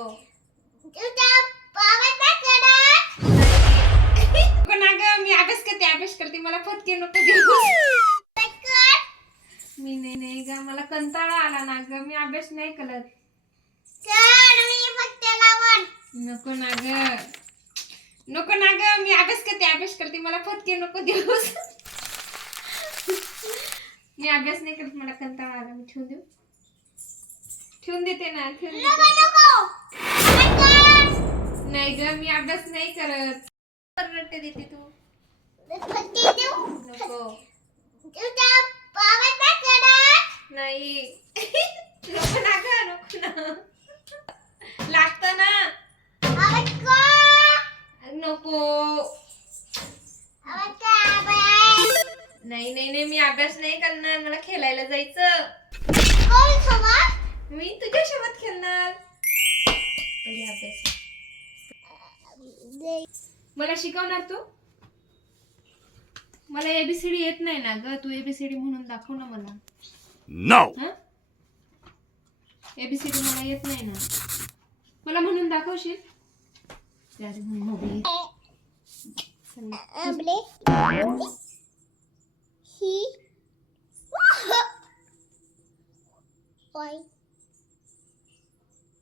पण तुझा ना मी अभ्यास करते अभ्यास करते. मला फटके नको देऊ. मी नाही नाही ग मला कंटाळा आला ना ग मी अभ्यास नाही करत. मी नको ना ग नको ना ग मी अभ्यास करते अभ्यास करते. मला फटके नको देऊ. मी अभ्यास नाही करत मला कंटाळा आला. मी ठेवून देऊ. ठेवून देते ना ठेवून देते. नाही ग मी अभ्यास नाही करत. रट्टे देते तू. नको. नाही करत. नाही. नको ना ग नको ना. लागत ना. नको. नाही नाही नाही मी अभ्यास नाही करणार. मला खेळायला जायचं. मी तुझ्यासोबत खेळणार. पहिले अभ्यास. मला शिकवणार तू? मला एबीसीडी येत नाही ना ग तू एबीसीडी म्हणून दाखव ना मला! एबीसीडी मला येत नाही ना. मला म्हणून दाखवशील?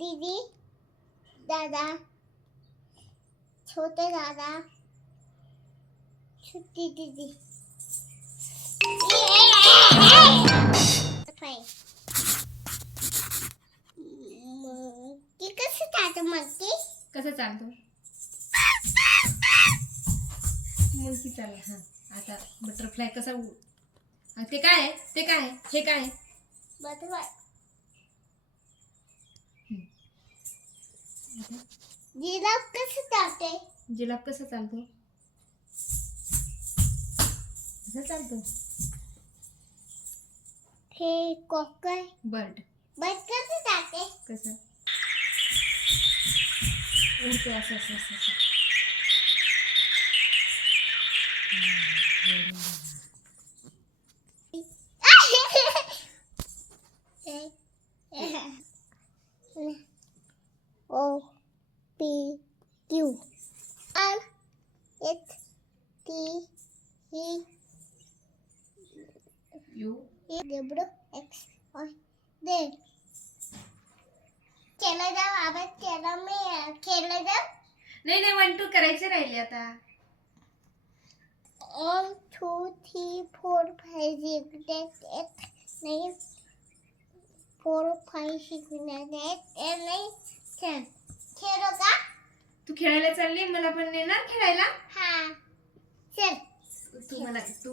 दीदी दादा छोटे दादा छोटी दीदी। ती कसं चालतं मग ती कसं चालतो? मुलगी चाल हा. आता बटरफ्लाय कसा उड ते काय आहे? ते काय आहे? हे काय आहे? बरोबर जिराफ कसं चालते जिलाब कसा चालतो कसा चालतो हे? कोकर। बर्ड। बस कसं चालते कसं? उडतो असं असं असं असं केलं जाव केला मी केलं जाव नाही नाही राहिले आता one two three four five six date eight four five six डेट एट नाही खेळ खेळ तू खेळायला चालली मला पण नेणार खेळायला? चल तू मला तू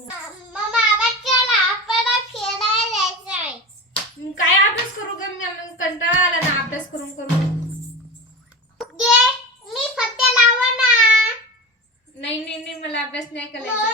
काय अभ्यास करू ग? मी कंटाळा आला ना अभ्यास करून करून. दे मी फक्त लावा ना नाही नाही नाही मला अभ्यास नाही करायचा.